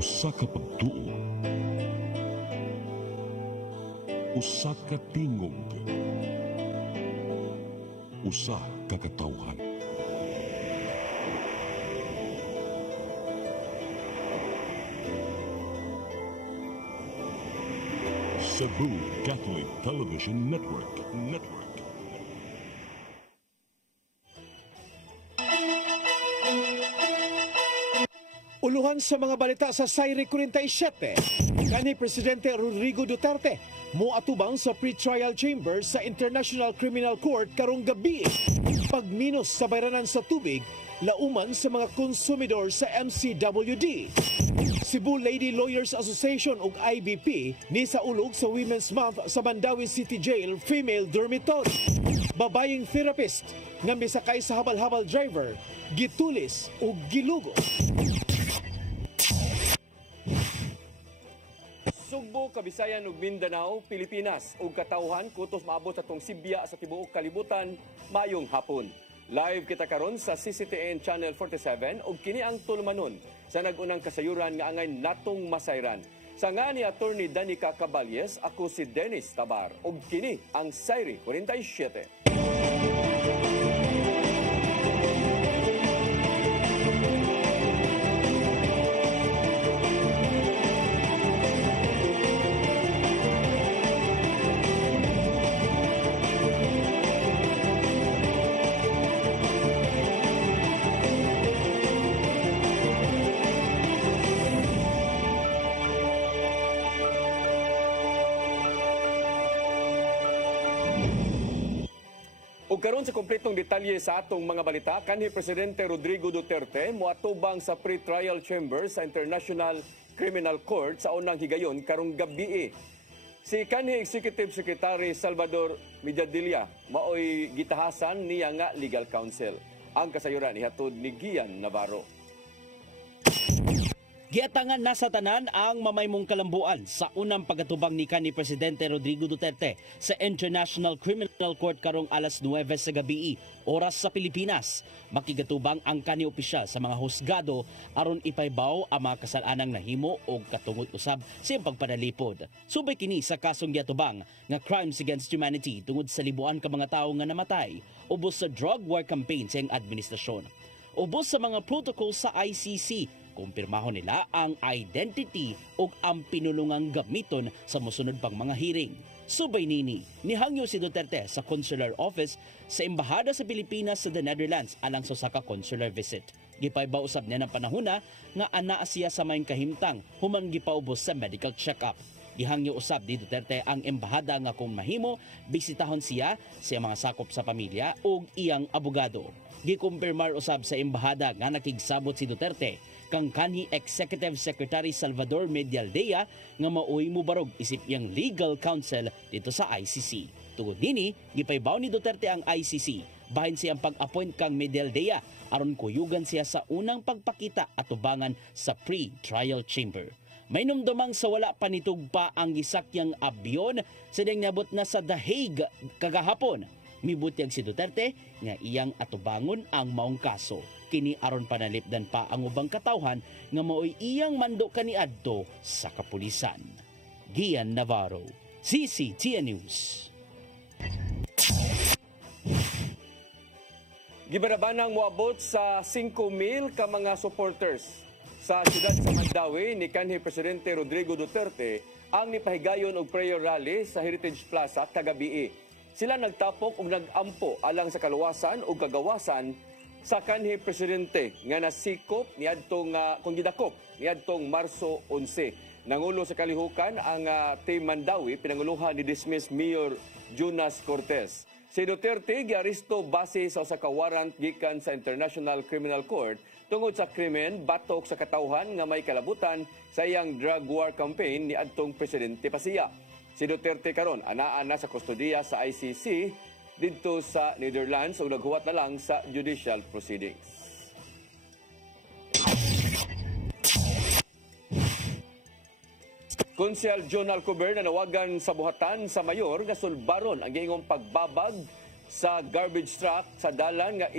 Usa ka pagtuo, usa ka tingog, usa ka katawhan. Cebu Catholic Television Network. Uluhan sa mga balita sa Sayre 47. Kani Presidente Rodrigo Duterte moatubang sa pre-trial chamber sa International Criminal Court karong gabi. Pagminos sa bayranan sa tubig, lauman sa mga konsumidor sa MCWD. Cebu Lady Lawyers Association ug IBP ni sa ulog sa Women's Month sa Mandawi City Jail Female Dormitory. Babayeng therapist nga misakay sa habal-habal driver, gitulis ug gilugo. Sugbo, Kabisayan ug Mindanao, Pilipinas ug katawhan kutos maabot sa tong Sibya sa tibuok kalibutan mayong hapon. Live kita karon sa CCTN Channel 47 ug kini ang tulumanon sa nagunang kasayuran nga angay natong masayran. Sa nga ni Attorney Danica Caballes, ako si Dennis Tabar ug kini ang Sayre 47. Ug karon sa kompletong detalye sa atong mga balita, kanhi Presidente Rodrigo Duterte moatubang sa pre-trial chamber sa International Criminal Court sa unang higayon karong gabi. Si kanhi Executive Secretary Salvador Mediadilla maoy gitahasan niya nga legal counsel. Ang kasayuran ihatod ni Gian Navarro. Giatangan na sa tanan ang mamaymong kalambuan sa unang pagkatubang ni kanhi Presidente Rodrigo Duterte sa International Criminal Court karong alas 9 sa gabi, oras sa Pilipinas. Makigatubang ang kanhi opisyal sa mga husgado aron ipaybaw ang mga kasalanang nahimo o katungod usab sa pagpanalipod. Subay kini sa kasong giatubang nga crimes against humanity tungod sa libuan ka mga tawo nga namatay ubos sa drug war campaign sa administrasyon. Ubos sa mga protocol sa ICC, kumpirmahon nila ang identity o ang pinulungang gamiton sa musunod pang mga hearing. Subay nini, nihangyo si Duterte sa consular office sa Embahada sa Pilipinas sa the Netherlands alang sa usa ka consular visit. Gipaybaw usab niya ng panahuna nga anaa siya sa mayong kahimtang human gipaubos sa medical check-up. Gihangyo usab ni Duterte ang embahada nga kung mahimo bisitahon siya sa mga sakop sa pamilya ug iyang abogado. Gikumpirmar usab sa embahada nga nakigsabot si Duterte kang kanhi Executive Secretary Salvador Medialdea nga maoy mubarog isip iyang legal counsel dito sa ICC. Tungod nini, gipaybaw ni Duterte ang ICC bahin siyang pag-appoint kang Medialdea aron kuyugan siya sa unang pagpakita at tubangan sa pre-trial chamber. May numdumang sa wala panitugpa ang gisakyang abyon sa diyang nabot na sa The Hague kagahapon. Mibutyag si Duterte nga iyang atubangon ang maong kaso. Kini aron panalipdan pa ang ubang katawhan nga maoy iyang mando kaniadto sa kapulisan. Gian Navarro, CCTN News. Gibarabanang moabot sa 5,000 ka mga supporters sa siyudad sa Mandawi ni kanhi Presidente Rodrigo Duterte ang nipahigayon og prayer rally sa Heritage Plaza kagabi. Sila nagtapok ug nagampo alang sa kaluwasan ug kagawasan sa kanhi Presidente nga nasikop niadtong kung gidakop niadtong Marso 11. Nangulo sa kalihukan ang Team Mandawi pinanguluhan ni dismissed Mayor Jonas Cortez. Si Duterte giaresto base sa usa ka warrant gikan sa International Criminal Court tungod sa krimen batok sa katawhan nga may kalabutan sa iyang drug war campaign ni adtong Presidente pa siya. Si Duterte karon anaa na sa kustodiya sa ICC didto sa Netherlands ug naghuwat na lang sa judicial proceedings. Konsehal John Alcober na nawagan sa buhatan sa mayor nga sulbaron ang giingong pagbabag sa garbage truck sa dalan nga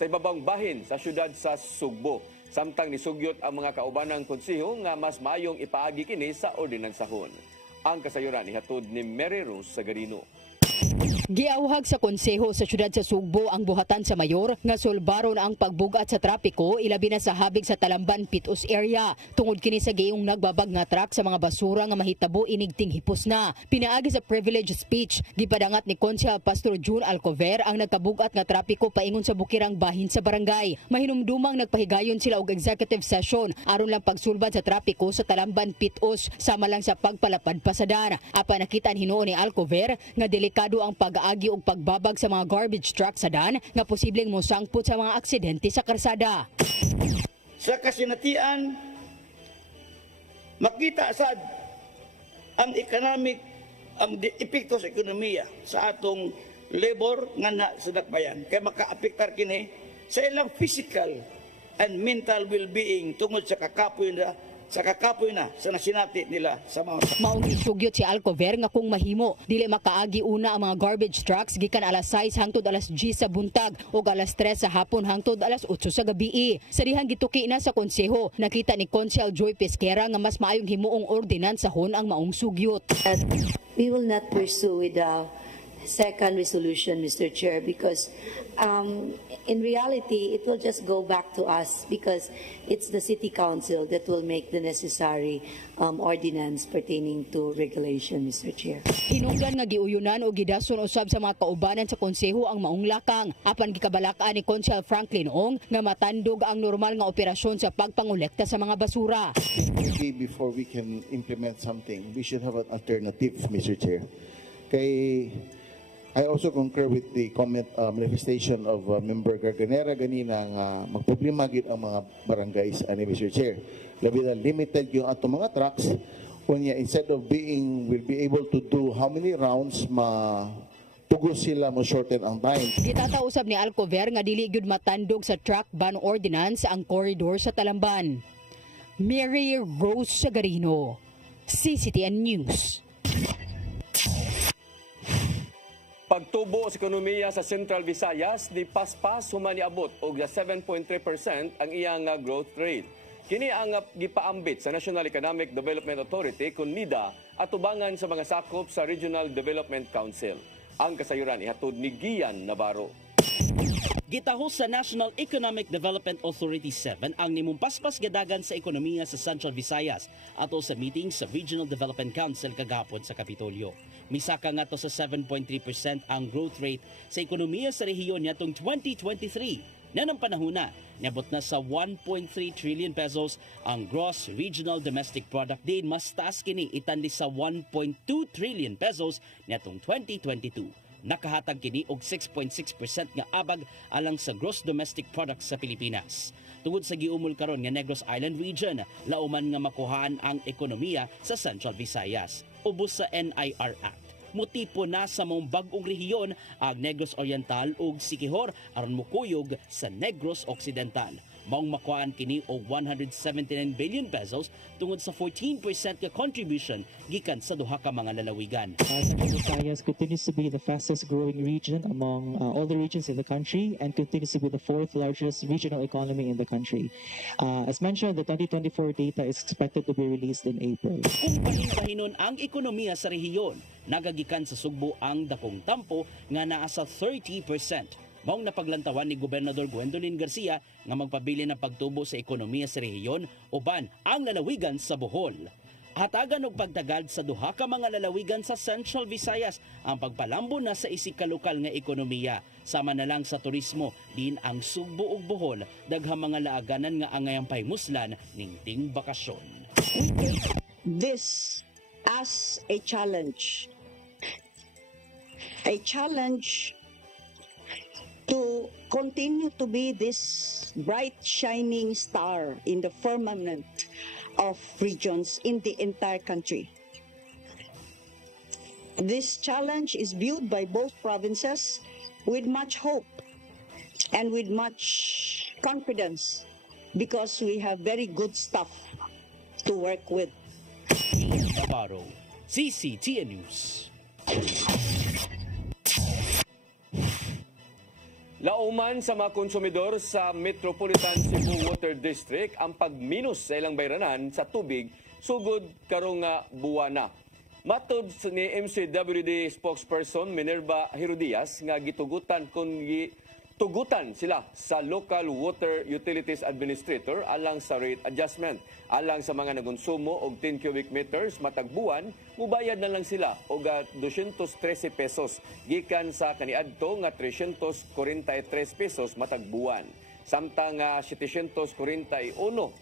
sa ibabang bahin sa syudad sa Sugbo. Samtang nisugyot ang mga kaubanang konseho nga mas maayong ipaagi kini sa ordinansahon. Ang kasayuran ihatod ni Mary Rose Sagarino. Giauhag sa konseho sa siyudad sa Sugbo ang buhatan sa mayor nga sulbaron ang pagbugat sa trapiko ilabi na sa habig sa Talamban Pitos area tungod kini sa gayong nagbabag nga truck sa mga basura nga mahitabo inigting hipos na. Pinaagi sa privilege speech gipadangat ni Konsehal Pastor June Alcover ang nagkabugat nga trapiko paingon sa bukirang bahin sa barangay. Mahinumdumang nagpahigayon sila og executive session aron lang pagsulbad sa trapiko sa Talamban Pitos sama lang sa pagpalapad pa sa daan. Apa nakita hinuon ni Alcover nga delikado ang pag-aagi og pagbabag sa mga garbage truck sa daan nga posibleng mosangput sa mga aksidente sa karsada. Sa kasinatian, makita sad ang epekto sa ekonomiya sa atong labor nga na sa dakbayan. Kaya maka-apektar kini sa ilang physical and mental well-being tungod sa kakapoy na sa nasinati nila sa mga maong isugyot si Alcover nga kung mahimo dili makaagi una ang mga garbage trucks gikan alas 6 hangtod alas 10 sa buntag ug alas 3 sa hapon hangtod alas 8 sa gabii. Sa dihang gituki na sa konseho, nakita ni Consel Joy Pesquera nga mas maayong himuong ordinansahon ang maong sugyot. We will not pursue with the second resolution, Mr. Chair, because in reality, it will just go back to us because it's the City Council that will make the necessary ordinance pertaining to regulation, Mr. Chair. Hinungdan nga giuyunan o gidason usab sa mga kaubanan sa konseho ang maong lakang. Apan gikabalakaan ni Consel Franklin Ong nga matandog ang normal nga operasyon sa pagpangolekta sa mga basura. Maybe before we can implement something, we should have an alternative, Mr. Chair. I also concur with the comment manifestation of Member Garganera ganina nga magproblema gid ang mga barangays ani Mr. Chair. Labi na limited yung atong mga trucks unya instead of will be able to do how many rounds tugos sila mo shorten ang time. Gitatausab ni Alcover nga dili gyud matandog sa truck ban ordinance ang corridor sa Talamban. Mary Rose Sagarino, CCTN News. Pagtubo sa ekonomiya sa Central Visayas ni paspas human niabot og 7.3% ang iyang growth rate. Kini ang gipaambit sa National Economic Development Authority kun NEDA atubangan sa mga sakop sa Regional Development Council. Ang kasayuran ihatod ni Gian Navarro. Gitahos sa National Economic Development Authority 7 ang nimumpaspas gadagan sa ekonomiya sa Central Visayas ato sa meeting sa Regional Development Council kagahapon sa Kapitolyo. Misaka nga to sa 7.3% ang growth rate sa ekonomiya sa rehiyon nitong 2023. Na ng panahuna, niabot na sa 1.3 trillion pesos ang gross regional domestic product din mas taas kini itandi sa 1.2 trillion pesos nitong 2022. Nakahatag kini og 6.6% nga abag alang sa gross domestic product sa Pilipinas. Tungod sa giumol karon nga Negros Island region, lauman nga makuhaan ang ekonomiya sa Central Visayas. Ubos sa NIR Act. Motipo na sa mong bag-ong rehiyon ang Negros Oriental ug Siquijor aron mukuyog sa Negros Occidental. Maong makuhaan kini og 179 billion pesos tungod sa 14% nga contribution gikan sa duha ka mga lalawigan. Central Visayas continues to be the fastest growing region among all the regions in the country and continues to be the fourth largest regional economy in the country. As mentioned, the 2024 data is expected to be released in April. Kung pahinpahinon ang ekonomiya sa rehiyon, nagagikan sa Sugbo ang dakong tampo nga naa sa 30%. Maong napaglantawan ni Gobernador Gwendolyn Garcia nga magpabili ng pagtubo sa ekonomiya sa rehiyon uban ang lalawigan sa Bohol. Hatagan og pagtagad sa duha ka mga lalawigan sa Central Visayas ang pagpalambo na sa isikalokal nga ekonomiya. Sama na lang sa turismo, din ang Sugbo ug Bohol daghang mga laaganan nga angayang pahimuslan ning ting bakasyon. We take this as a challenge. A challenge to continue to be this bright shining star in the firmament of regions in the entire country. This challenge is viewed by both provinces with much hope and with much confidence because we have very good stuff to work with. Navarro, CCTN News. Gipauman sa mga konsumidor sa Metropolitan Cebu Water District ang pagminos sa ilang bayranan sa tubig sugod karong buwana. Matod ni MCWD spokesperson Minerva Herodias nga gitugutan tugutan sila sa Local Water Utilities Administrator alang sa rate adjustment. Alang sa mga nagonsumo og 10 cubic meters matag buwan, mubayad na lang sila og 213 pesos gikan sa kaniadto nga 343 pesos matag buwan. Samtang 741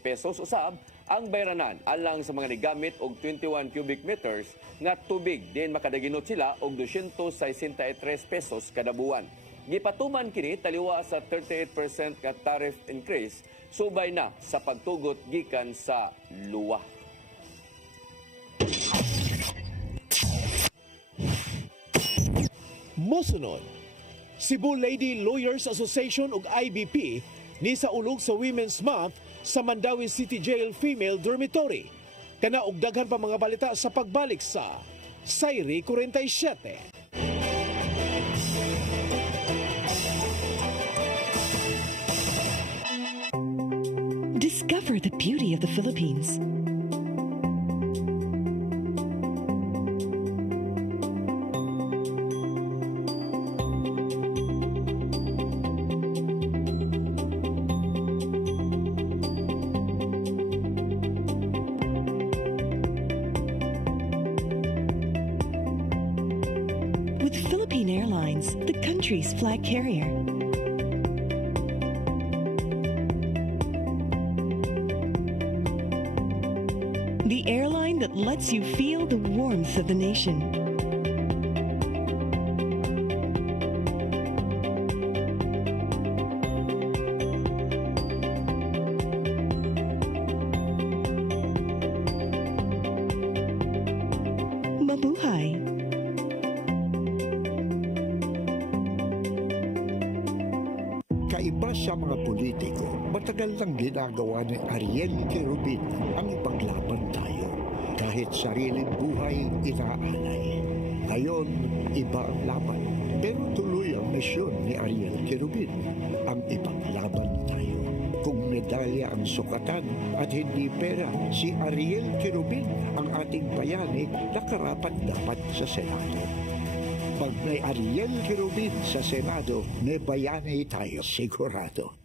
pesos usab ang bayranan alang sa mga nigamit og 21 cubic meters nga tubig. Din makadaginot sila og 263 pesos kada buwan. Gipatuman kini taliwa sa 38% nga tariff increase subay na sa pagtugot gikan sa luwa. Mosunod, Cebu Lady Lawyers Association ug IBP ni sa ulog sa Women's Month sa Mandawi City Jail Female Dormitory. Kana og daghan pa mga balita sa pagbalik sa Sayri 47. Discover the beauty of the Philippines. With Philippine Airlines, the country's flag carrier. The airline that lets you feel the warmth of the nation. Mabuhay! Kaiba sa mga politiko, matagal nang ginagawa ni Ariel Querubin ang ipaglaban tayo. Kahit sariling buhay inaalay. Ngayon, iba ang laban. Pero tuloy ang misyon ni Ariel Querubin, ang ipaglaban tayo. Kung medalya ang sukatan at hindi pera, si Ariel Querubin ang ating bayani na karapat dapat sa Senado. Pag may Ariel Querubin sa Senado, may bayani tayo sigurado.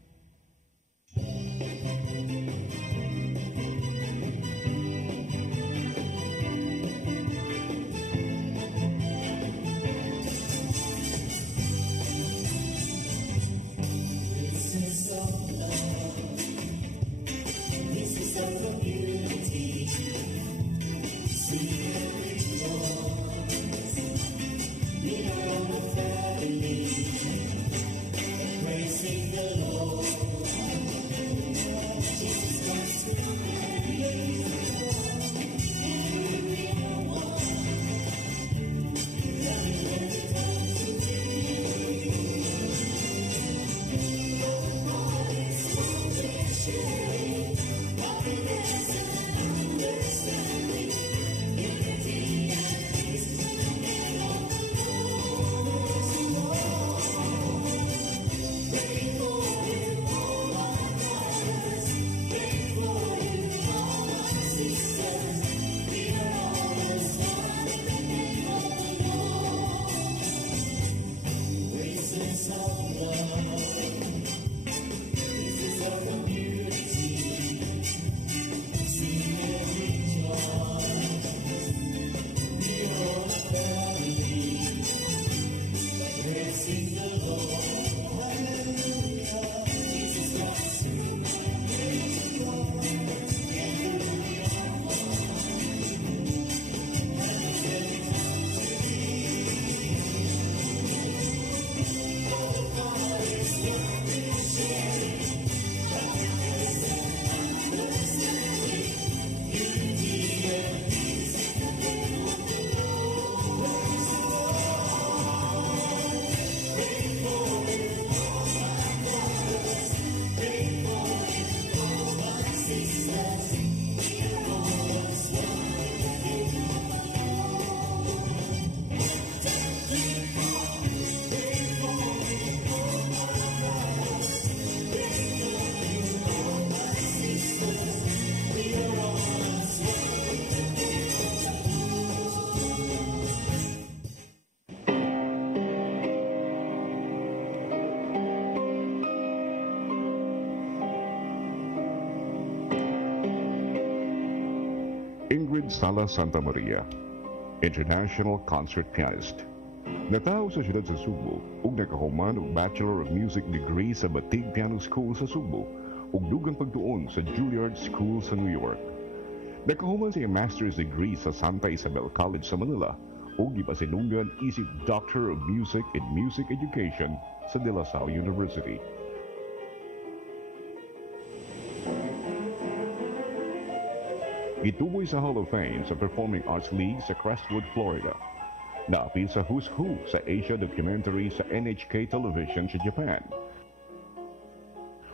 Praising the Lord. Ingrid Sala Santa Maria, International Concert Pianist. Natawo sa siyudad sa Subo ug nakahuman og Bachelor of Music degree sa Batig Piano School sa Subo ug dugang pagtuon sa Juilliard School sa New York. Nakahuman siya master's degree sa Santa Isabel College sa Manila ug gipasinugan isip Doctor of Music in Music Education sa De La Salle University. Gituboy sa Hall of Fame sa Performing Arts League sa Crestwood, Florida. Naapil sa Who's Who sa Asia Documentary sa NHK Television sa Japan.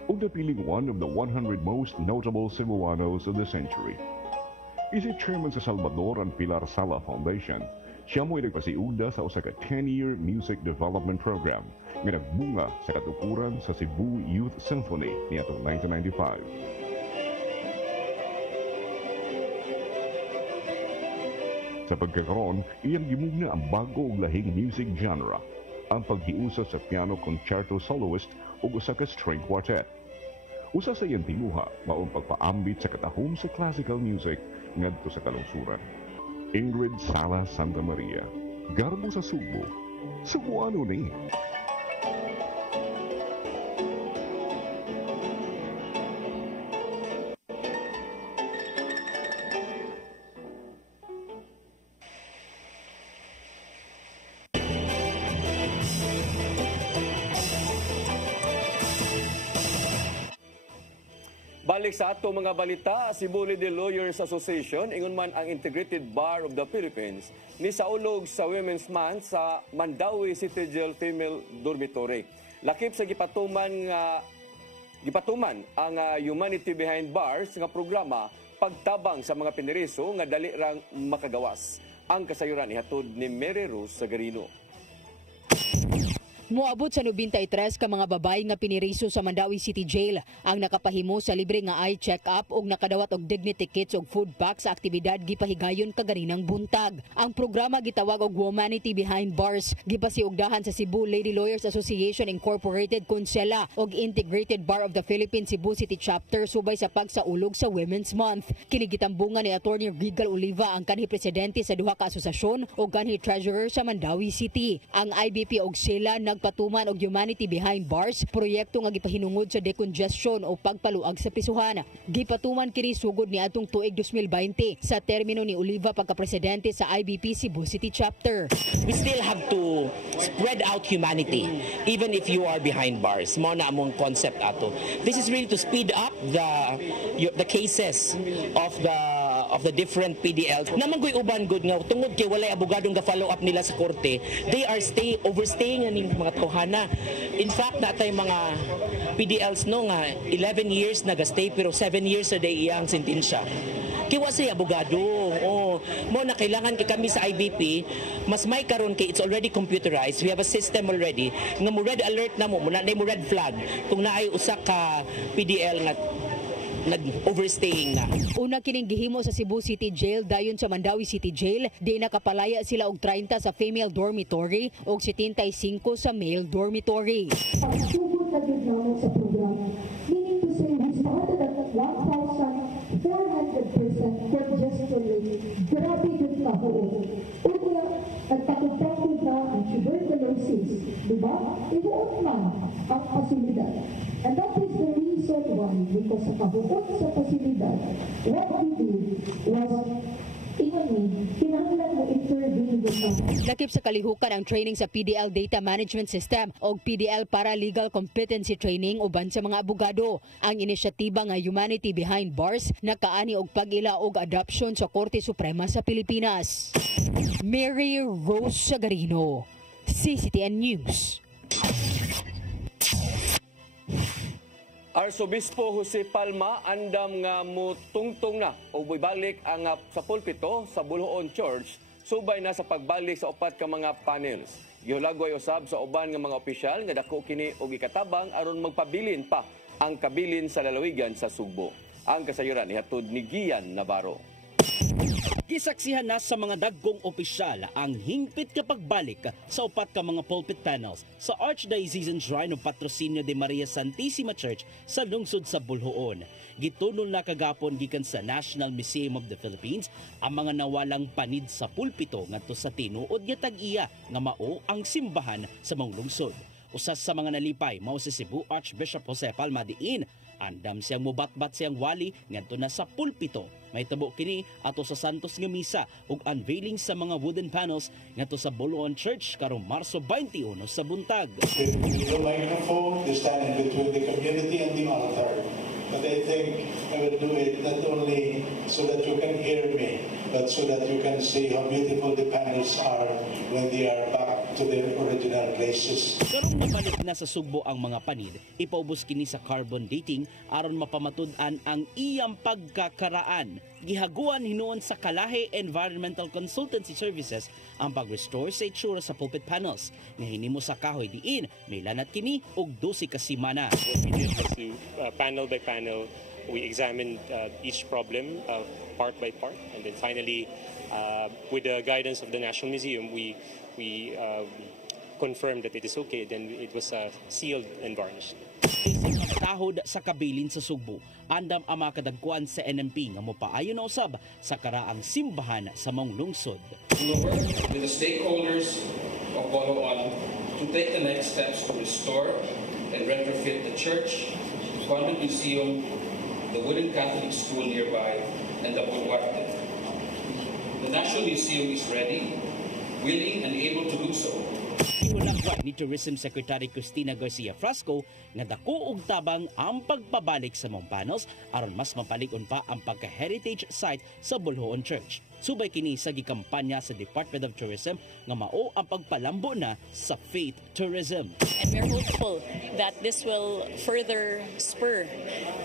Ug napiling one of the 100 most notable Cebuanos of the century. Isip chairman sa Salvador and Pilar Sala Foundation, siya mo'y nagpasiugda sa usa ka 10-year music development program nga nagbunga sa katukuran sa Cebu Youth Symphony niadtong 1995. Sa pagkakaroon, iyang gimugna ang bago ug lahing music genre, ang paghiusa sa piano concerto soloist ug usa ka string quartet. Usa sa iyang tinguha maong pagpaambit sa katahom sa classical music ngadto sa kalungsuran. Ingrid Sala Santa Maria, garbo sa Subo, Cebuano ni. Balik sa ato mga balita, Cebu Lady Lawyers Association, ingon man ang Integrated Bar of the Philippines, ni saulog sa Women's Month sa Mandawi City Jail Female Dormitory. Lakip sa gipatuman ang Humanity Behind Bars nga programa pagtabang sa mga piniriso nga dali rang makagawas. Ang kasayuran ihatod ni Mary Rose Sagarino. Moabot sa 93 ka mga babay nga piniriso sa Mandawi City Jail ang nakapahimo sa libre nga eye check-up ug nakadawat og dignity kits ug food pack sa aktibidad gipahigayon kaganinang buntag. Ang programa gitawag og Humanity Behind Bars, gipasiugdahan sa Cebu Lady Lawyers Association Incorporated Konsela ug Integrated Bar of the Philippines Cebu City Chapter subay sa pagsaulog sa Women's Month. Kini gitambungan ni Attorney Gigal Oliva ang kanhi presidente sa duha ka asosasyon ug kanhi treasurer sa Mandawi City. Ang IBP ug sila patuman og Humanity Behind Bars, proyekto nga gipahinungod sa decongestion o pagpaluag sa prisuhan. Gipatuman kini sugod ni atong tuig 2020 sa termino ni Oliva pagka-presidente sa IBP Cebu City Chapter. We still have to spread out humanity even if you are behind bars. Mao na among concept ato. This is really to speed up the cases of the different PDLs. Naman ko'y uban good nga tungod kay walay abogadong ga-follow up nila sa korte, they are overstaying aning mga tohana. In fact, natay mga PDLs no nga 11 years nagastay pero 7 years na day iyang sentensya. Kiwa siya abogado. Mo na kailangan kay kami sa IBP, mas may karon kay it's already computerized. We have a system already nga mo red alert na mo na mo red flag kung naay usa ka PDL nga nag-overstaying na. Una kining gihimo sa Cebu City Jail dayon sa Mandawi City Jail, di nakapalaya sila og 30 sa female dormitory og 75 sa male dormitory. Pagsugod na gid namo sa programa, meaning to say we started at 1,400% for gesture rate. Grabe gid ka ho. Unya, nagpatupakod na ang tuberculosis, di ba? Ibuot man ang pasilidad. And that is the reason why, because sa kahukot sa pasilidad, what we did was, kinahanglan mo intervene with us. Lakip sa kalihukan ang training sa PDL Data Management System o PDL para Legal Competency Training uban sa mga abogado. Ang inisyatiba nga Humanity Behind Bars nakaani og pag-ila og adoption sa Korte Suprema sa Pilipinas. Mary Rose Sagarino, CCTN News. Arsobispo Jose Palma andam nga mutungtong na o balik ang sa pulpito sa Buluon Church subay na sa pagbalik sa upat ka mga panels. Gihulagway usab sa uban nga mga opisyal nga dako kini og ikatabang aron magpabilin pa ang kabilin sa lalawigan sa Sugbo. Ang kasayuran ihatod ni Gian Navarro. Gisaksihan na sa mga dagkong opisyal ang hingpit ka pagbalik sa upat ka mga pulpit panels sa Archdiocesan Shrine of Patrocinio de Maria Santissima Church sa lungsod sa Bulhoon. Gitunol na kagapon gikan sa National Museum of the Philippines ang mga nawalang panid sa pulpito ngadto sa tinuod nga tag-iya nga mao ang simbahan sa maong lungsod. Usas sa mga nalipay mao si Cebu Archbishop Jose Palma diin andam siyang mubatbat siyang wali ngadto na sa pulpito. May tabo kini ato sa Santos nga misa ug unveiling sa mga wooden panels ngadto sa Bulhoon Church karong Marso 21 sa buntag. The microphone is standing between the community and the altar. But I think I will do it not only so that you can hear me, but so that you can see how beautiful the panels are when they are back to their original places. Karong nabalik na sa Sugbo ang mga panid, ipaubos kini sa carbon dating aron mapamatud-an ang iyang pagkakaraan. Gihaguan hinuon sa Kalahe Environmental Consultancy Services ang pag-restore sa itsura sa pulpit panels. Nga hinimo sa kahoy diin, may lanat kini og 12 ka semana. What we did was to panel by panel, we examined each problem part by part, and then finally, with the guidance of the National Museum, we confirmed that it is okay. Then it was sealed and varnished. Tahod sa kabilin sa Sugbo, andam ang mga kadagkuan sa NMP nga mopaayon na usab sa karaang simbahan sa maong lungsod. We will work with the stakeholders of Bulhoon to take the next steps to restore and retrofit the church, the convent museum, the wooden Catholic school nearby, and the Bulhuarte. The National Museum is ready, willing, and able to do so. Iwalakwa ni Tourism Secretary Cristina Garcia Frasco nga dako og tabang ang pagpabalik sa mga panels aron mas mapalig-on pa ang pagka-heritage site sa Bulhoon Church. Subay kini sa gikampanya sa Department of Tourism nga mao ang pagpalambo na sa faith tourism. And we're hopeful that this will further spur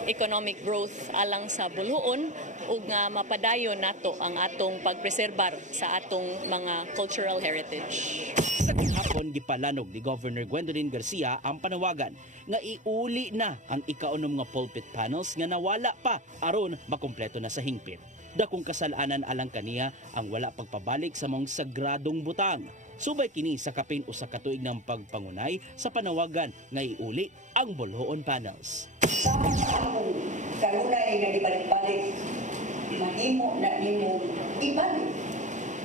economic growth alang sa Bulhoon ug nga mapadayon nato ang atong pagpreserbar sa atong mga cultural heritage. Sa kahapon gipalanog ni Governor Gwendolyn Garcia ang panawagan nga iuli na ang ikaunom nga pulpit panels nga nawala pa aron makumpleto na sa hingpit. Dakong kasalanan alang kaniya ang wala pagpabalik sa mga sagradong butang. Subay kini sa kapin usa ka tuig ng pagpangunay sa panawagan nga iuli ang Bulhoon panels. Sama sa among kanunay nga ibalik-balik, mahimo na nimo ibalik.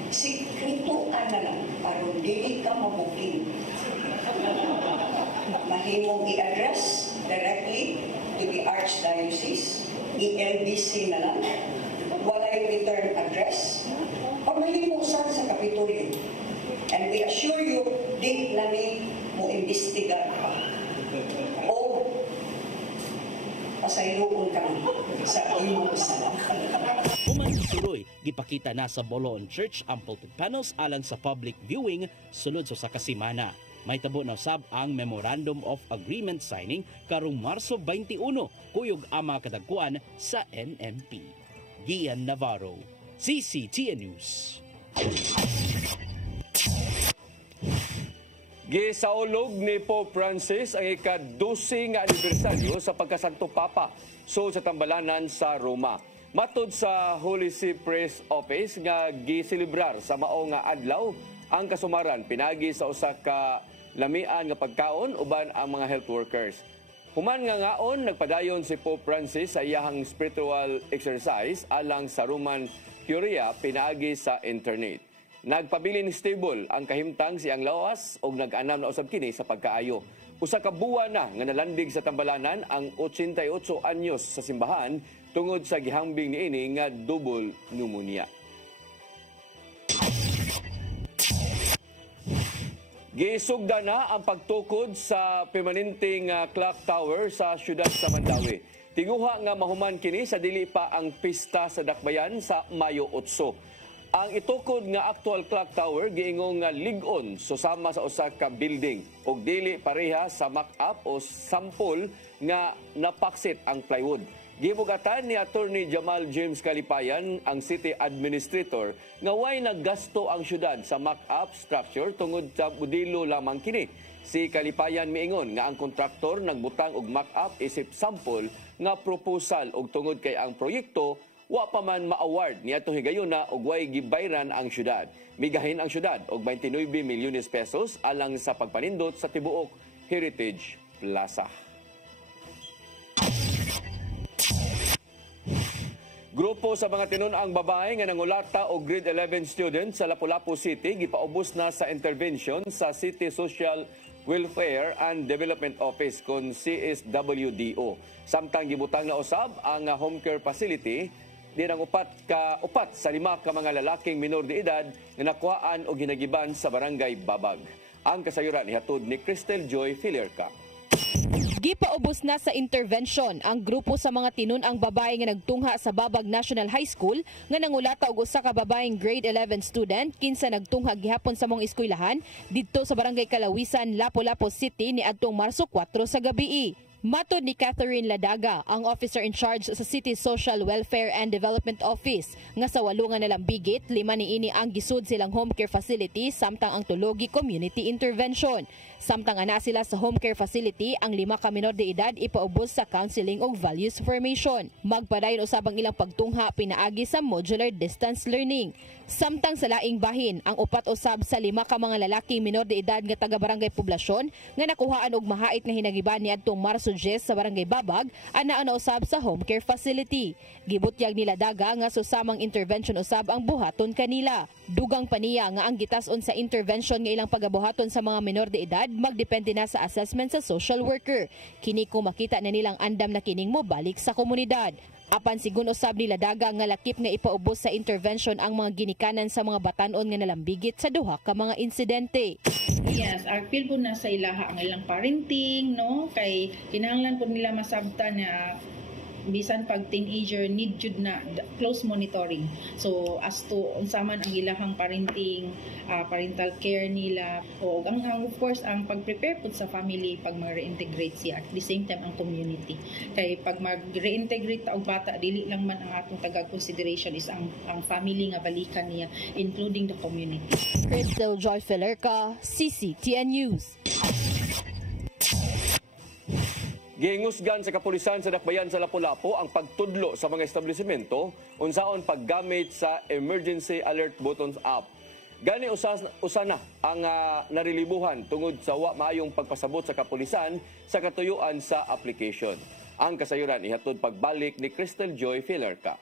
Sikrituan na lang aron dili ka mabuking. Mahimong i-address directly to the Archdiocese, i-LBC na lang. Walay return address o mahimong sa Kapitolyo. And we assure you, di namin mo imbestigar pa. O pasayloon ka sa imong sala. Human suroy, gipakita na sa Bulhoon Church ang pulpit panels alang sa public viewing sulod sa kasimana. May tabo na usab ang Memorandum of Agreement signing karong Marso 21, kuyog ang mga kadagkuan sa NMP. Gian Navarro, CCTN News. Gisaulog ni Pope Francis ang ika-12 nga anibersaryo sa pagkasanto Papa so sa tambalanan sa Roma. Matud sa Holy See Press Office nga giselebrar sa mao nga adlaw ang kasumaran pinagi sa usa ka lamian nga pagkaon uban ang mga health workers. Human nga ngaon nagpadayon si Pope Francis sa iyahang spiritual exercise alang sa Roman Curia pinagi sa internet. Nagpabilin stable ang kahimtang siyang lawas o nag-anam na usab kini sa pagkaayo. Usa ka buwan na nga nalandig sa tambalanan ang 88 anyos sa simbahan tungod sa gihambing niini nga double pneumonia. Gisugda na ang pagtukod sa permanenteng clock tower sa siyudad sa Mandawi. Tinguha nga mahuman kini sa dili pa ang pista sa Dakbayan sa Mayo 8. Ang itukod nga actual clock tower giingong nga lig-on susama sa usa ka building ug dili pareha sa mock-up o sample nga napaksit ang plywood. Gibugatan ni Attorney Jamal James Kalipayan, ang city administrator, nga way naggasto ang syudad sa mock-up structure tungod sa modelo lamang kini. Si Kalipayan miingon nga ang kontraktor nagbutang og mock-up isip sample nga proposal ug tungod kay ang proyekto wa pa man ma-award niadtong higayuna og way gibayran ang syudad. Migahin ang syudad og 29 milyones pesos alang sa pagpanindot sa tibuok Heritage Plaza. Grupo sa mga tinun-ang babae nga nangulata og grade 11 student sa Lapu-Lapu City gipaubos na sa intervention sa City Social Welfare and Development Office kon CSWDO. Samtang gibutang na usab ang home care facility dinang upat sa 5 ka mga lalaking minor de edad nga nakuhaan og hinagiban sa Barangay Babag. Ang kasayuran ihatod ni Cristel Joy Filerca. Gipaubos na sa intervention ang grupo sa mga tinun-ang babae nga nagtungha sa Babag National High School nga nangulata og usa ka babaeng grade 11 student kinsa nagtungha gihapon sa mong eskwelahan didto sa Barangay Kalawisan, Lapu-Lapu City niadtong Marso 4 sa gabii. Matod ni Catherine Ladaga, ang officer in charge sa City Social Welfare and Development Office, nga sa 8 nga nalambigit, 5 niini ang gisud silang home care facility samtang ang tulogi community intervention. Samtang ana sila sa home care facility, ang 5 ka minor de edad ipaubos sa counseling og values formation. Magpadayon usab ang ilang pagtungha pinaagi sa modular distance learning. Samtang sa laing bahin, ang 4 usab sa 5 ka mga lalaking minor de edad nga taga-barangay poblasyon nga nakuhaan og mahait nga hinagiban niadtong Marso 10 sa Barangay Babag, ana usab sa home care facility. Gibutyag nila Daga nga susamang intervention usab ang buhaton kanila. Dugang paniya nga ang gitas-on sa intervention nga ilang pagabuhaton sa mga minor de edad magdepende na sa assessment sa social worker. Kini kung makita na nilang andam na kining mobalik sa komunidad. Apan sigun usab nila Daga nga lakip nga ipaubos sa intervention ang mga ginikanan sa mga batan-on nga nalambigit sa duha ka mga insidente. Yes, apil po na sa ilaha ang ilang parenting, no? Kay kinahanglan po nila masabtan na bisan pag teenager need jud na close monitoring. So as to unsa man ang ilahang parenting, parental care nila o ang of course ang pag-prepare pud sa family pag mag-reintegrate siya at the same time ang community. Kay pag mag-reintegrate ta og bata dili lang man ang atong tagag consideration is ang family nga balikan niya including the community. Cristel Joy Filerca, CCTN News. Gihingusgan sa kapulisan sa Dakbayan sa Lapu-Lapu ang pagtudlo sa mga establishmento unsaon paggamit sa Emergency Alert Buttons app. Gani usana ang narilibuhan tungod sa wa maayong pagpasabot sa kapulisan sa katuyuan sa application. Ang kasayuran ihatod pagbalik ni Cristel Joy Filerca.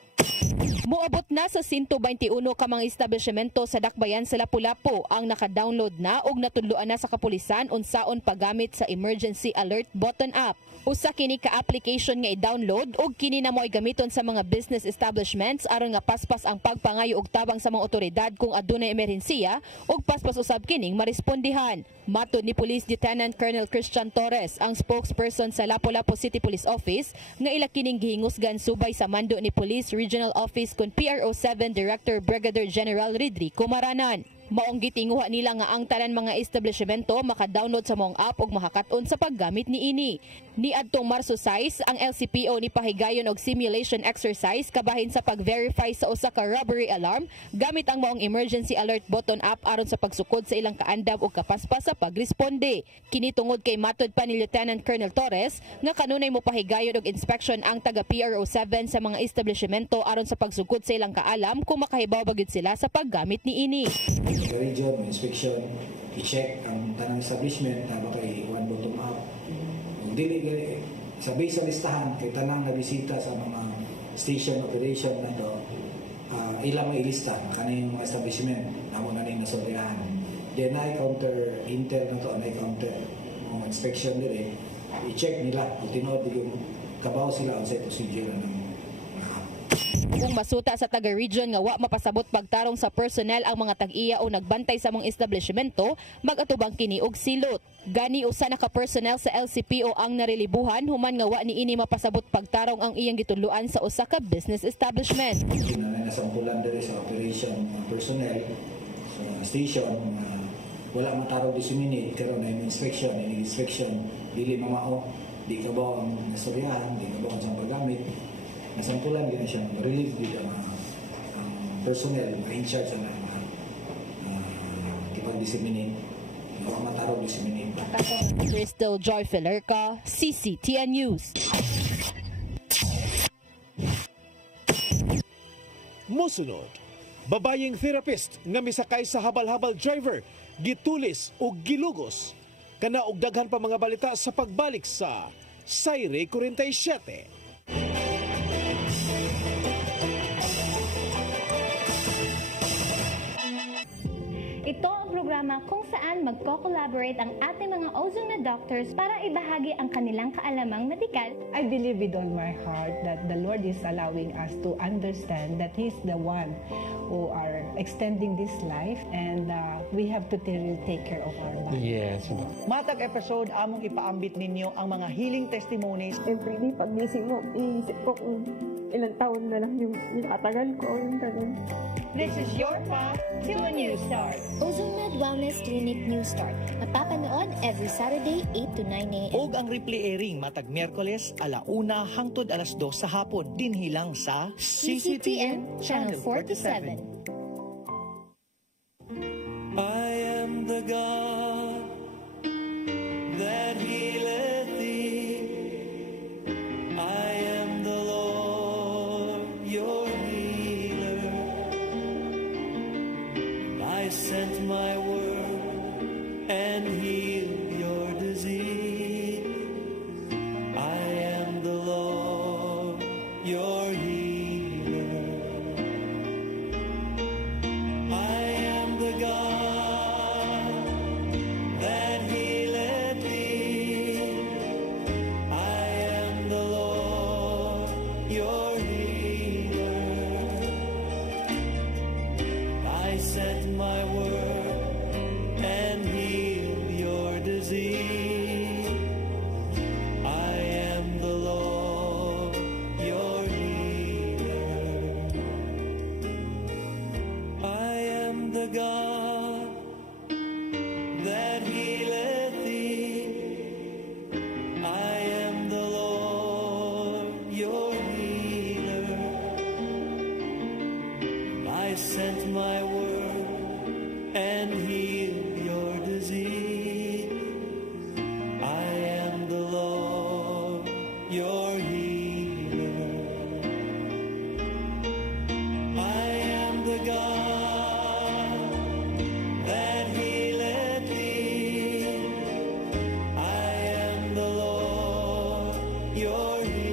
Moabot na sa 121 ka mga establishmento sa Dakbayan sa Lapu-Lapu ang naka-download na ug natudloan na sa kapulisan unsaon paggamit sa Emergency Alert Button app. Usa kini ka application nga i-download ug kini na mo'y gamiton sa mga business establishments aron nga paspas ang pagpangayo og tabang sa mga otoridad kung adunay emerhensiya ug paspas usab kining marespondihan. Matod ni Police Lieutenant Colonel Christian Torres, ang spokesperson sa Lapu-Lapu City Police Office, nga ila kining gihingusgan subay sa mando ni Police Regional Office kun PRO7 Director Brigadier General Rodrigo Maranan. Maong gitinguha nila nga ang tanan mga establishmento maka-download sa mong app ug makakat-on sa paggamit niini. Niadtong Marso 6, ang LCPO ni pahigayon og simulation exercise kabahin sa pag-verify sa usa ka robbery alarm gamit ang maong emergency alert button app aron sa pagsukod sa ilang kaandam ug kapaspas sa pagresponde. Kini tungod kay matod pa ni Lieutenant Colonel Torres nga kanunay mo pahigayon og inspection ang taga PRO7 sa mga establishmento aron sa pagsukod sa ilang kaalam kung makahibaw ba gyud sila sa paggamit niini. Sa region, inspection, i-check ang tanang establishment na kay one bottom up. Kung dili sabay sa listahan kay tanang nabisita sa mga station operation na to, ilang may ilista kaning mga establishment na mo na rin nasobrahan. Then na-counter intel na to, na-counter mga inspection dili, i-check nila kung tinood yung kabaw sila sa procedure ng Kung masuta sa taga-region nga wa mapasabot pagtarong sa personnel ang mga tag-iya o nagbantay sa mong establishmento, mag-atubang kini og silot. Gani usa na ka personnel sa LCPO ang narelibuhan human nga wa niini mapasabot pagtarong ang iyang gituluan sa usa ka business establishment. Nasampulan diri sa operation personnel sa station wala matarong disseminate karon na inspection, dili mamao, di kabaw ang nasuriyahan, di kabaw ang paggamit. Nasampulan din siya relieve dito ang personnel na in charge na ipag-disseminate o matarong disseminate. Cristel Joy Filerca, CCTN News. Mosunod, babayeng therapist nga misakay sa habal-habal driver, gitulis o gilugos. Kana og daghan pa mga balita sa pagbalik sa Sayre 47. Ito ang programa kung saan magko-collaborate ang ating mga ozone na doctors para ibahagi ang kanilang kaalamang medikal. I believe with all my heart that the Lord is allowing us to understand that He's the one who are extending this life and we have to take care of our body. Yes. Matag episode, among ipaambit ninyo ang mga healing testimonies. Every day, pag gising mo, iisip ko kung ilang taon na lang yung nakatagal ko. Yung ganun. This is your path to a new start. OzoneMed Wellness Clinic New Start. Mapapanood every Saturday, 8 to 9 a.m. Og ang replay airing matag Miyerkules, 1:00 hangtod 2:00 sa hapon. Dinhilang sa CCTN Channel 47. I am the God that healeth thee. I am the Lord, your healer. I sent my word and healed your disease. I am the Lord, your healer. I am the God that healeth thee. I am the Lord, your healer. I sent my word and healed your disease. I am the Lord, your healer. I am the God that healeth thee. I am the Lord, your healer. I sent my word and healed your disease. I am the Lord, your healer. I am the God that healeth thee. I am the Lord, your healer.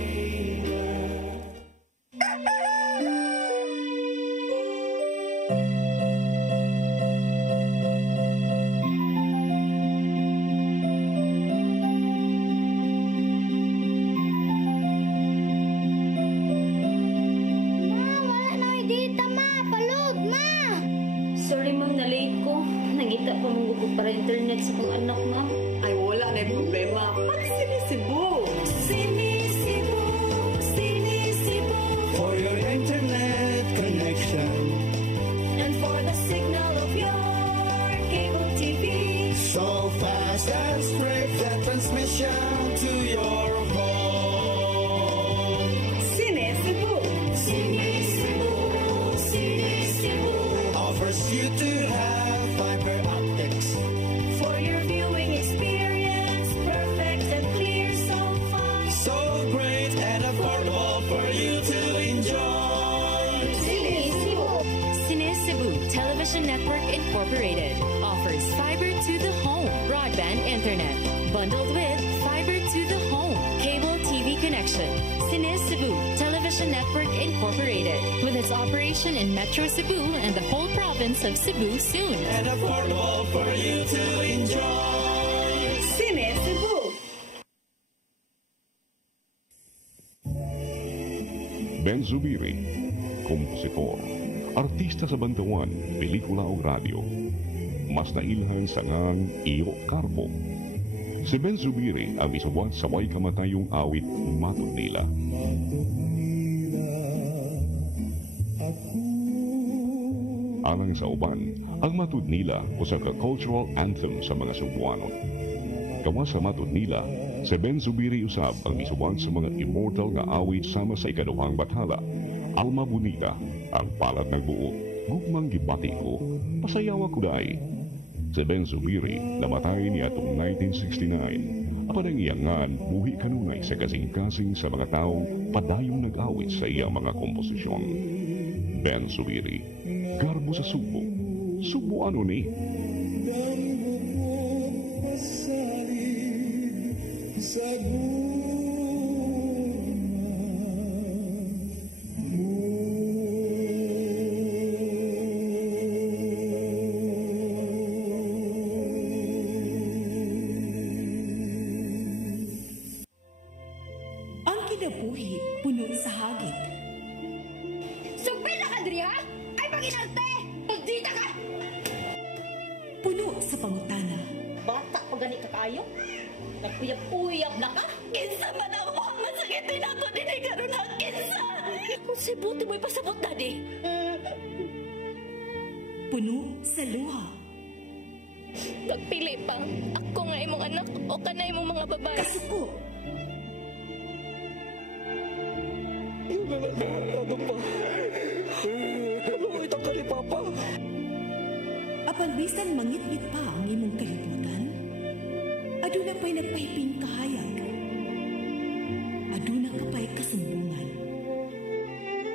Sorry ma'am, na-late ko. Nangita pa mong gusto para internet sa kong anak ma'am. Ay, wala na yung problema. Pag-sinisibu! Sinisibu, sinisibu. For your internet connection. And for the signal of your cable TV. So fast and straight that transmission to your home. Sinisibu! Sinisibu, sinisibu. Offers you to have fiber optics. For your viewing experience, perfect and clear so far. So great and affordable for you to enjoy. Sinisibu. Sinisibu Television Network Incorporated offers fiber to the home broadband internet bundled with fiber to the home cable TV connection. Sinisibu Television Network Incorporated with its operation in Metro Cebu and the whole province of Cebu soon. And affordable for you to enjoy. Sinisibu! Ben Zubiri, kompositor, artista sa bantawan, pelikula o radyo. Mas nailhan sa ngang Iyo Carbo. Si Ben Zubiri ang isuwat sa way kamatayong awit Matud Nila. Alang sa uban, ang Matud Nila usa ka cultural anthem sa mga Cebuano. Gawa sa Matud Nila, si Ben Zubiri usab ang isuwat sa mga immortal nga awit sama sa ikaduhang bathala. Alma Bonita, ang palad ng buo, gugmang gibati ko, pasayawa ko dahi. Si Ben Zubiri namatay niya atong 1969. Apan ang iyangan, buhi kanunay sa kasing-kasing sa mga taong padayong nag-awit sa iyang mga komposisyon. Ben Subiri, garbo sa Subo. Subo ano ni? Ang kinabuhi puno sa hagit. Sugpil na ka, Dria! Ay, pag-inarte! Magdita ka! Puno sa pangutana. Bata pa gani ka kayo? Nagpuyap-uyap na ka? Kinsa man ang mga sakitin ako din ay karoon na kinsa! Kung sibuti mo'y pasabot na di. Puno sa luha. Pagpili pa, ako nga imong anak o kanay imong mga babae. Kasuko. Ano pa? Kaluoy itong kalipapa. Apan bisan mangit-ngit pa ang imong kalibutan, aduna pa'y nagpahiping kahayag. Aduna ka pa'y kasumbungan.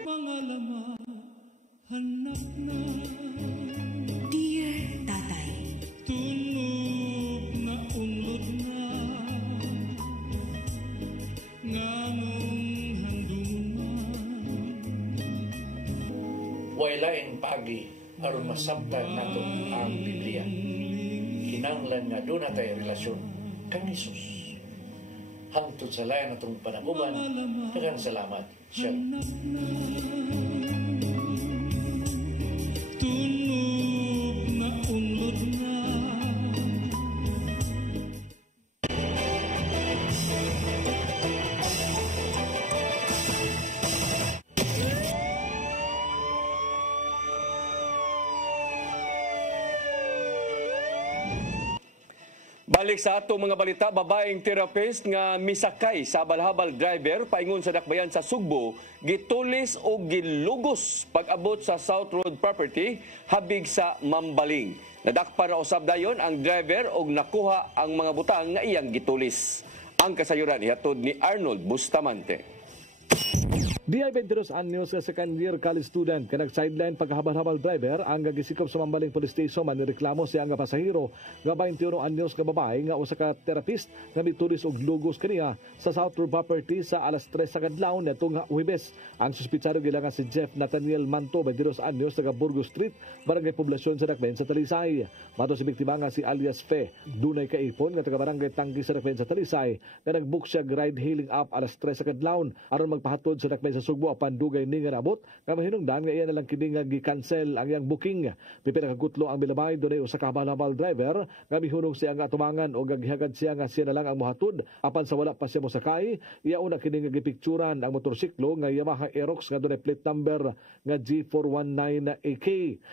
Mga laman, hanap na. Dear Tatay, Tunog na unlod na. Ngamong wailaing pagi aron masabtan nato ang Biblia. Kinanglan nga doon na tayo relasyon kang Jesus. Hangtod sa layan natong panaguban, daghang salamat. Shalom. Tunog na unlod na. Balik sa atong mga balita, babaeng therapist nga misakay sa abal-habal driver paingon sa dakbayan sa Sugbo, gitulis o gilugos pag-abot sa South Road property habig sa Mambaling. Nadakpan na usab dayon ang driver og nakuha ang mga butang nga iyang gitulis. Ang kasayuran ihatod ni Arnold Bustamante. Diay 22 anyos nga second year college student kanag sideline paghahabal-habal driver ang gagisikop sa Mambaling Police Station manireklamo siya nga pasahero nga 21 anyos nga babae nga usa ka therapist nga mitulis og lugos kaniya sa South Road property sa alas 3 sa kadlaw nitong Huwebes. Ang suspitsado gilangan si Jeff Nathaniel Manto 22 anyos taga Burgos Street, Barangay Poblasyon sa Dakbayan sa Talisay. Mato si biktima nga si alias Fe, dunay kaipon nga taga Barangay Tanggi sa Dakbayan sa Talisay nga nagbook siya ride hailing app alas 3 sa kadlaw aron magpahatod sa Dakbayan sa Sugbo apan dugay ni nga nabot nga mahinungdan nga iya na lang kini nga gi-cancel ang iyang booking. Pipila ka gutlo ang milabay dunay usa ka habal-habal driver nga mihunong siya nga atumangan o gagihagad siya nga siya na lang ang mohatod apan sa wala pa siya mosakay. Iya una kini nga gipikturan ang motorsiklo nga Yamaha Aerox nga dunay plate number nga G419AK.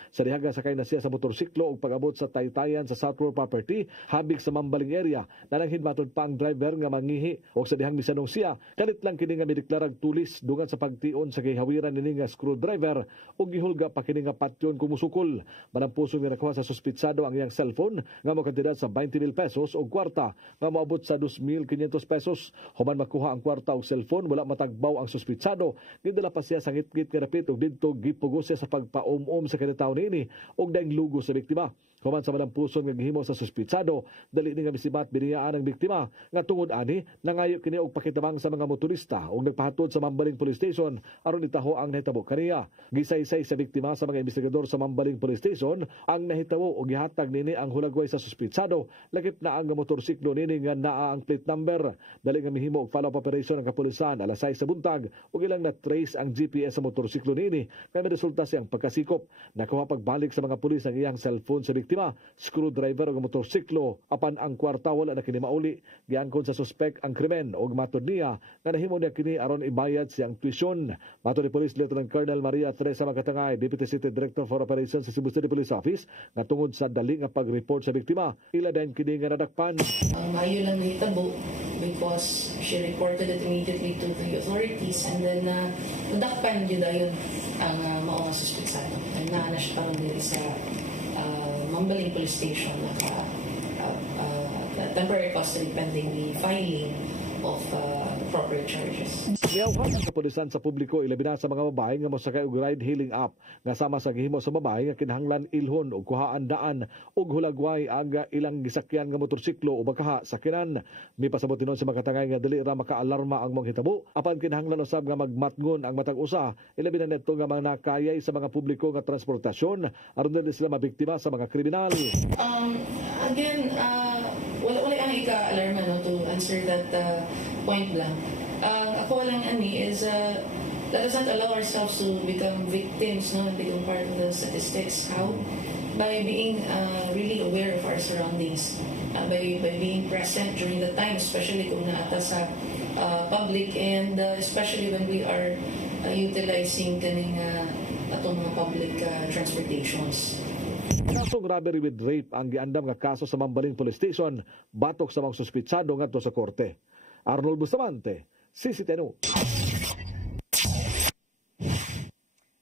Sa dihaga sakay na siya sa motorsiklo og pag-abot sa Taytayan sa South Road property habig sa Mambaling area. Nananghin matod pa ang driver nga mangihi og sa dihang misanong siya kalit lang kini nga mideklarag tulis dungan sa pagtion sa gihawiran nini nga screwdriver ug gihulga pa kini nga patyon kumusukol. Manampuson nga nakuha sa suspitsado ang iyang cellphone nga makantidad sa 20,000 pesos og kwarta nga moabot sa 2,500 pesos. Human makuha ang kwarta og cellphone wala matagbaw ang suspitsado. Gidala pa siya sa ngit-ngit nga rapit ug didto gipugos siya sa pagpaom-om sa kanitaw nini ug daing lugo sa biktima. Human sa manampuson nga gihimo sa suspitsado, dali ni nga misibat biniyaan ang biktima nga tungod ani nangayo kini og pakitabang sa mga motorista ug nagpahatod sa Mambaling Police Station aron itaho ang nahitabo kaniya. Gisaysay sa biktima sa mga investigador sa Mambaling Police Station ang nahitabo og gihatag nini ang hulagway sa suspitsado lakip na ang motorsiklo nini nga naa ang plate number. Dali nga mihimo og follow-up operation ang kapulisan alas 6 sa buntag ug ilang na trace ang GPS sa motorsiklo nini kay resulta siyang pagkasikop. Nakuha pagbalik sa mga pulis ang iyang cellphone sa biktima, screwdriver ug motorsiklo apan ang kwarta wala na kini mauli. Giangkon sa suspek ang krimen ug matod niya nga nahimo niya kini aron ibayad siyang tuition. Matod ni Police Lieutenant Colonel Maria Teresa Magkatangay, Deputy City Director for Operations sa Cebu City Police Office, nga tungod sa dali nga pag-report sa biktima, ila din kini nga nadakpan. Maayo lang nahitabo because she reported it immediately to the authorities and then nadakpan yun dayon ang maong suspitsado. Na siya parang diri sa Mambaling Police Station temporary custody pending the filing of appropriate charges. Giyawhan ang kapulisan sa publiko ilabi na sa mga babae nga mosakay og ride-hailing app nga sama sa gihimo sa babae nga kinahanglan ilhon og kuhaan daan og hulagway ang ilang gisakyan nga motorsiklo o bakaha sa kinan. May pasabot tinon sa makatangay nga dili ra makaalarma ang mga hitabo apan kinahanglan usab nga magmatngon ang matag usa ilabi na neto nga mga nakayay sa mga publiko nga transportasyon aron dili sila mabiktima sa mga kriminal. Again, wala ang ika-alarma no, to answer that point blank. Ako lang is let us not allow ourselves to become victims, no, become part of the statistics. How? By being really aware of our surroundings, by being present during the time, especially kung naata sa public, and especially when we are utilizing kaning atong mga public transportations. Kasong robbery with rape ang giandam nga kaso sa Mambaling Police Station batok sa mga suspitsado ngadto sa korte. Arnold Bustamante, CCTV.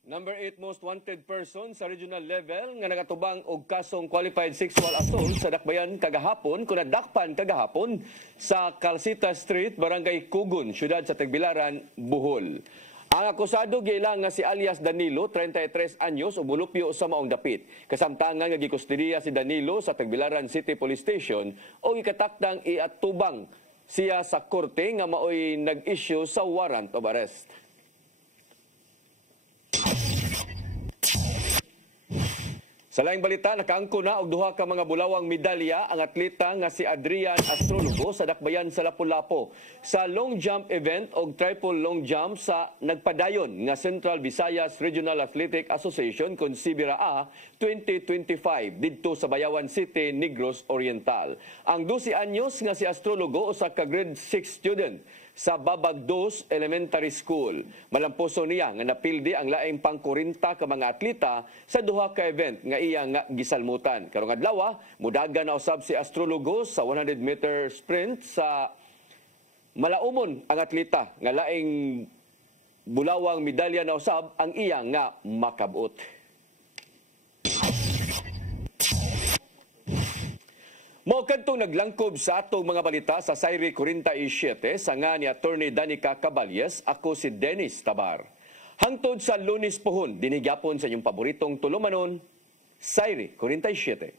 Number 8 most wanted person sa regional level nga nagatubang og kasong qualified sexual assault sa Dakbayan kagahapon kun nadakpan kagahapon sa Calcita Street, Barangay Kugon, siyudad sa Tagbilaran, Bohol. Ang akusado giilang nga si alias Danilo, 33 anyos, ug mulupyo sa maong dapit. Kasamtangan nga gikustodiya si Danilo sa Tagbilaran City Police Station o ikatakdang iatubang siya sa korte nga maoy nag-issue sa warrant of arrest. Sa laing balita, nakaangko na og duha ka mga bulawang medalya ang atleta nga si Adrian Astrologo sa Dakbayan sa Lapu-Lapu sa long jump event og triple long jump sa nagpadayon nga Central Visayas Regional Athletic Association kon CBRA 2025 didto sa Bayawan City, Negros Oriental. Ang 12 anyos nga si Astrologo usa ka grade 6 student sa Babag 2 Elementary School. Malampuso niya nga napildi ang laing pang-40 ka mga atleta sa duha ka event nga iya nga gisalmutan. Karong adlaw, mudagan na usab si Astrologo sa 100-meter sprint sa malaumon ang atleta nga laing bulawang medalya na usab ang iya nga makabot. Mao kadtong naglangkob sa atong mga balita sa Sayri 47 sa nga ni Attorney Danica Caballes, ako si Dennis Tabar. Hangtod sa Lunes pohon, dinigyapon sa inyong paboritong tulumanon, Sayri 47.